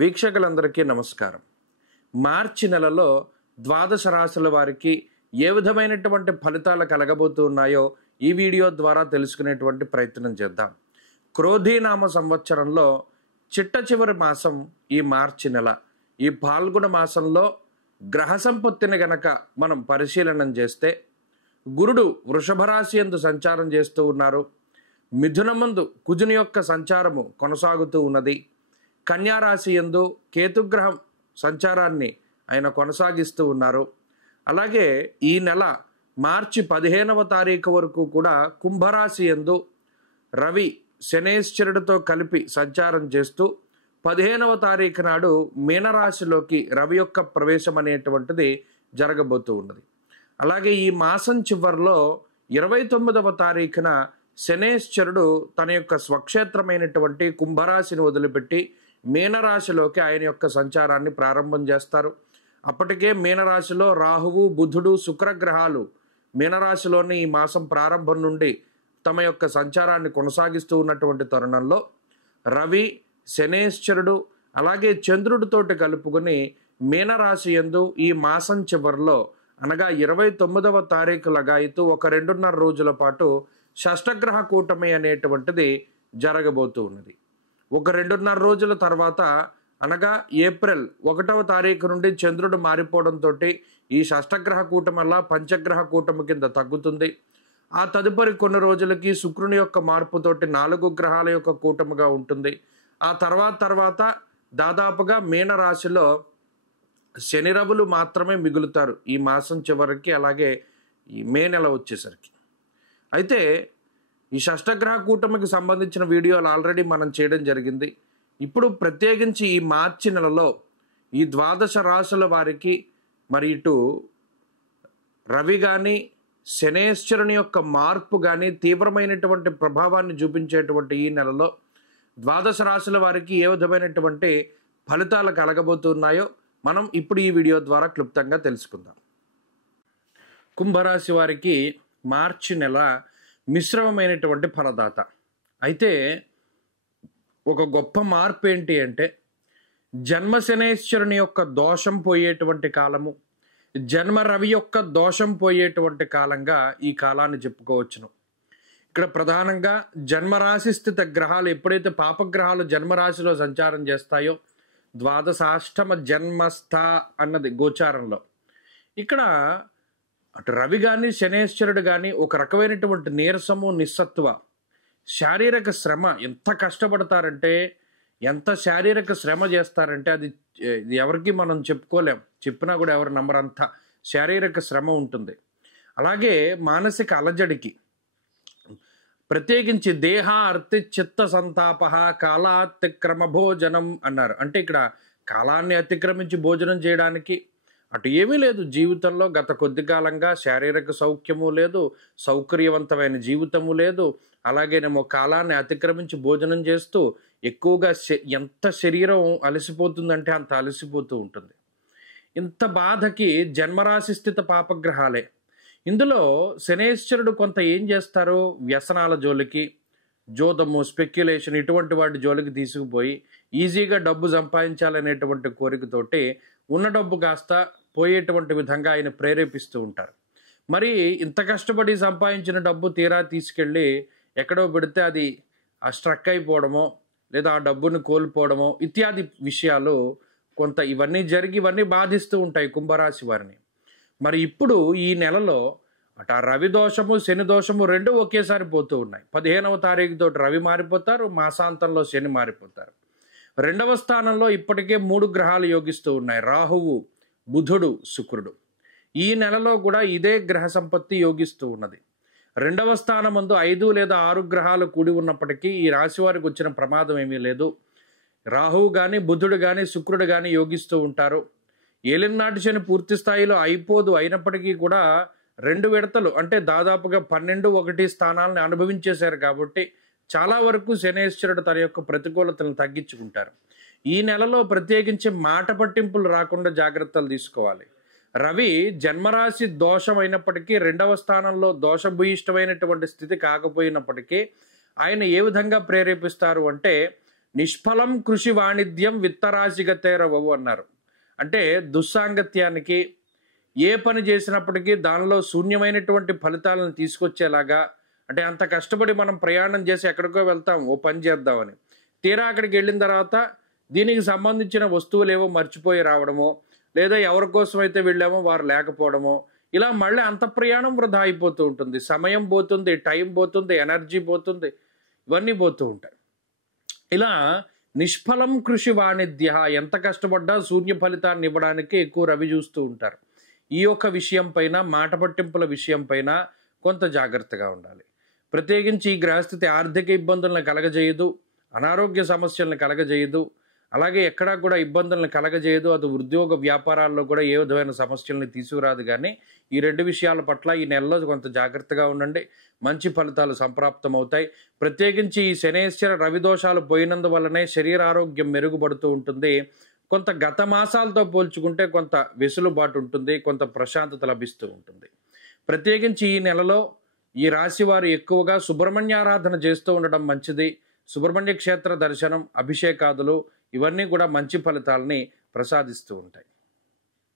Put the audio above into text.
వీక్షకులందరికీ నమస్కారం. మార్చి నెలలో ద్వాదశ రాశుల వారికి ఏ విధమైనటువంటి ఫలితాలు కలగబోతున్నాయో ఈ వీడియో ద్వారా తెలుసుకునేటువంటి ప్రయత్నం చేద్దాం. క్రోధీనామ సంవత్సరంలో చిట్ట చివరి మాసం ఈ మార్చి నెల. ఈ పాల్గొన మాసంలో గ్రహ సంపత్తిని గనక మనం పరిశీలనం చేస్తే గురుడు వృషభ రాశి యందు సంచారం చేస్తూ ఉన్నారు. మిథునమందు కుజుని యొక్క సంచారము కొనసాగుతూ ఉన్నది. కన్యారాశి యందు కేతుగ్రహం సంచారాన్ని ఆయన కొనసాగిస్తూ ఉన్నారు. అలాగే ఈ నెల మార్చి 15వ తారీఖు వరకు కూడా కుంభరాశి యందు రవి శనేశ్వరుడితో కలిపి సంచారం చేస్తూ 15వ తారీఖు నాడు మీనరాశిలోకి రవి యొక్క ప్రవేశం అనేటువంటిది జరగబోతూ ఉన్నది. అలాగే ఈ మాసం చివరిలో 29వ తారీఖున శనేశ్వరుడు తన యొక్క స్వక్షేత్రమైనటువంటి కుంభరాశిని వదిలిపెట్టి మీనరాశిలోకి ఆయన యొక్క సంచారాన్ని ప్రారంభం చేస్తారు. అప్పటికే మీనరాశిలో రాహువు, బుధుడు, శుక్రగ్రహాలు మీనరాశిలోని ఈ మాసం ప్రారంభం నుండి తమ యొక్క సంచారాన్ని కొనసాగిస్తూ ఉన్నటువంటి తరుణంలో రవి, శనేశ్వరుడు అలాగే చంద్రుడితోటి కలుపుకొని మీనరాశి యందు ఈ మాసం చివరిలో అనగా 29వ తారీఖు లగాయితూ ఒక 2.5 రోజుల పాటు షష్టగ్రహ కూటమి అనేటువంటిది జరగబోతూ ఉన్నది. ఒక 2.5 రోజుల తర్వాత అనగా ఏప్రిల్ 1వ తారీఖు నుండి చంద్రుడు మారిపోవడంతో ఈ షష్టగ్రహ కూటమి వల్ల పంచగ్రహ కూటమి కింద తగ్గుతుంది. ఆ తదుపరి కొన్ని రోజులకి శుక్రుని యొక్క మార్పుతోటి 4 గ్రహాల యొక్క కూటమిగా ఉంటుంది. ఆ తర్వాత దాదాపుగా మీనరాశిలో శని రవులు మాత్రమే మిగులుతారు ఈ మాసం చివరికి, అలాగే ఈ మే నెల వచ్చేసరికి. అయితే ఈ షష్టగ్రహ కూటమికి సంబంధించిన వీడియోలు ఆల్రెడీ మనం చేయడం జరిగింది. ఇప్పుడు ప్రత్యేకించి ఈ మార్చి నెలలో ఈ ద్వాదశ రాశుల వారికి మరి ఇటు రవి కానీ శనేశ్వరుని యొక్క మార్పు కానీ తీవ్రమైనటువంటి ప్రభావాన్ని చూపించేటువంటి ఈ నెలలో ద్వాదశ రాశుల వారికి ఏ విధమైనటువంటి ఫలితాలు కలగబోతున్నాయో మనం ఇప్పుడు ఈ వీడియో ద్వారా క్లుప్తంగా తెలుసుకుందాం. కుంభరాశి వారికి మార్చి నెల మిశ్రమమైనటువంటి ఫలదాత. అయితే ఒక గొప్ప మార్పు ఏంటి అంటే జన్మ శనేశ్వరుని యొక్క దోషం పోయేటువంటి కాలము, జన్మ రవి యొక్క దోషం పోయేటువంటి కాలంగా ఈ కాలాన్ని చెప్పుకోవచ్చును. ఇక్కడ ప్రధానంగా జన్మరాశి స్థిత గ్రహాలు ఎప్పుడైతే పాపగ్రహాలు జన్మరాశిలో సంచారం చేస్తాయో ద్వాదశాష్టమ జన్మస్థ అన్నది గోచారంలో ఇక్కడ అటు రవి కానీ శనేశ్వరుడు కానీ ఒక రకమైనటువంటి నీరసము, నిస్సత్వ, శారీరక శ్రమ ఎంత కష్టపడతారంటే, ఎంత శారీరక శ్రమ చేస్తారంటే అది ఎవరికి మనం చెప్పుకోలేం. చెప్పినా కూడా ఎవరు నమ్మరంత శారీరక శ్రమ ఉంటుంది. అలాగే మానసిక అలజడికి ప్రత్యేకించి దేహ అర్థి చిత్త సంతాప కాలాతిక్రమ భోజనం అన్నారు. అంటే ఇక్కడ కాలాన్ని అతిక్రమించి భోజనం చేయడానికి అటు ఏమీ లేదు జీవితంలో. గత కొద్ది కాలంగా శారీరక సౌఖ్యము లేదు, సౌకర్యవంతమైన జీవితము లేదు. అలాగేనేమో కాలాన్ని అతిక్రమించి భోజనం చేస్తూ ఎక్కువగా ఎంత శరీరం అలసిపోతుందంటే అంత అలసిపోతూ ఉంటుంది. ఇంత బాధకి జన్మరాశి స్థిత పాపగ్రహాలే. ఇందులో శనేశ్వరుడు కొంత ఏం చేస్తారు, వ్యసనాల జోలికి, జోదము, స్పెక్యులేషన్ ఇటువంటి వాటి జోలికి తీసుకుపోయి ఈజీగా డబ్బు సంపాదించాలనేటువంటి కోరికతోటి ఉన్న డబ్బు కాస్త పోయేటువంటి విధంగా ఆయన ప్రేరేపిస్తూ ఉంటారు. మరి ఇంత కష్టపడి సంపాదించిన డబ్బు తీరా తీసుకెళ్ళి ఎక్కడో పెడితే అది స్ట్రక్ అయిపోవడమో లేదా ఆ డబ్బును కోల్పోవడమో ఇత్యాది విషయాలు కొంత ఇవన్నీ బాధిస్తూ ఉంటాయి కుంభరాశి వారిని. మరి ఇప్పుడు ఈ నెలలో అటు రవి దోషము, శని దోషము రెండు ఒకేసారి పోతూ ఉన్నాయి. 15వ తారీఖుతో రవి మారిపోతారు, మాసాంతంలో శని మారిపోతారు. 2వ స్థానంలో ఇప్పటికే 3 గ్రహాలు యోగిస్తూ ఉన్నాయి, రాహువు, బుధుడు, శుక్రుడు. ఈ నెలలో కూడా ఇదే గ్రహ సంపత్తి యోగిస్తూ ఉన్నది. 2వ స్థానం ముందు 5 లేదా 6 గ్రహాలు కూడి ఉన్నప్పటికీ ఈ రాశి వారికి వచ్చిన ప్రమాదం ఏమీ లేదు. రాహువు కానీ, బుధుడు కానీ, శుక్రుడు కానీ యోగిస్తూ ఉంటారు. ఏలినాటి శని పూర్తి స్థాయిలో అయిపోదు, అయినప్పటికీ కూడా 2 విడతలు అంటే దాదాపుగా 12, 1 స్థానాలను అనుభవించేశారు. కాబట్టి చాలా వరకు శనేశ్వరుడు తన యొక్క ప్రతికూలతలను తగ్గించుకుంటారు. ఈ నెలలో ప్రత్యేకించి మాట పట్టింపులు రాకుండా జాగ్రత్తలు తీసుకోవాలి. రవి జన్మరాశి దోషం అయినప్పటికీ 2వ స్థానంలో దోషభూయిష్టమైనటువంటి స్థితి కాకపోయినప్పటికీ ఆయన ఏ విధంగా ప్రేరేపిస్తారు అంటే నిష్ఫలం కృషి వాణిజ్యం విత్తరాశిగతేరవవు అన్నారు. అంటే దుస్సాంగత్యానికి ఏ పని చేసినప్పటికీ దానిలో శూన్యమైనటువంటి ఫలితాలను తీసుకొచ్చేలాగా, అంటే అంత కష్టపడి మనం ప్రయాణం చేసి ఎక్కడికో వెళ్తాం ఓ పని చేద్దామని, తీరా అక్కడికి వెళ్ళిన తర్వాత దీనికి సంబంధించిన వస్తువులు ఏవో మర్చిపోయి రావడమో, లేదా ఎవరి కోసం అయితే వెళ్ళామో వారు లేకపోవడమో, ఇలా మళ్ళీ అంత ప్రయాణం వృధా అయిపోతూ ఉంటుంది. సమయం పోతుంది, టైం పోతుంది, ఎనర్జీ పోతుంది, ఇవన్నీ పోతూ ఉంటాయి. ఇలా నిష్ఫలం కృషి వాణిజ్య, ఎంత కష్టపడ్డా శూన్య ఫలితాన్ని ఇవ్వడానికి ఎక్కువ రవి చూస్తూ ఉంటారు. ఈ యొక్క విషయం పైన, మాట పట్టింపుల విషయం పైన కొంత జాగ్రత్తగా ఉండాలి. ప్రత్యేకించి ఈ గ్రహస్థితి ఆర్థిక ఇబ్బందులను కలగజేయదు, అనారోగ్య సమస్యలను కలగజేయదు, అలాగే ఎక్కడా కూడా ఇబ్బందులను కలగజేయదు. అది ఉద్యోగ వ్యాపారాల్లో కూడా ఏ విధమైన సమస్యల్ని తీసుకురాదు. కానీ ఈ రెండు విషయాల పట్ల ఈ నెలలో కొంత జాగ్రత్తగా ఉండండి, మంచి ఫలితాలు సంప్రాప్తమవుతాయి. ప్రత్యేకించి ఈ శనేశ్వర రవి దోషాలు పోయినందువల్లనే శరీర ఆరోగ్యం మెరుగుపడుతూ ఉంటుంది. కొంత గత మాసాలతో పోల్చుకుంటే కొంత వెసులుబాటు ఉంటుంది, కొంత ప్రశాంతత లభిస్తూ ఉంటుంది. ప్రత్యేకించి ఈ నెలలో ఈ రాశి వారు ఎక్కువగా సుబ్రహ్మణ్యారాధన చేస్తూ ఉండడం మంచిది. సుబ్రహ్మణ్య క్షేత్ర దర్శనం, అభిషేకాదులు ఇవన్నీ కూడా మంచి ఫలితాలని ప్రసాదిస్తూ ఉంటాయి.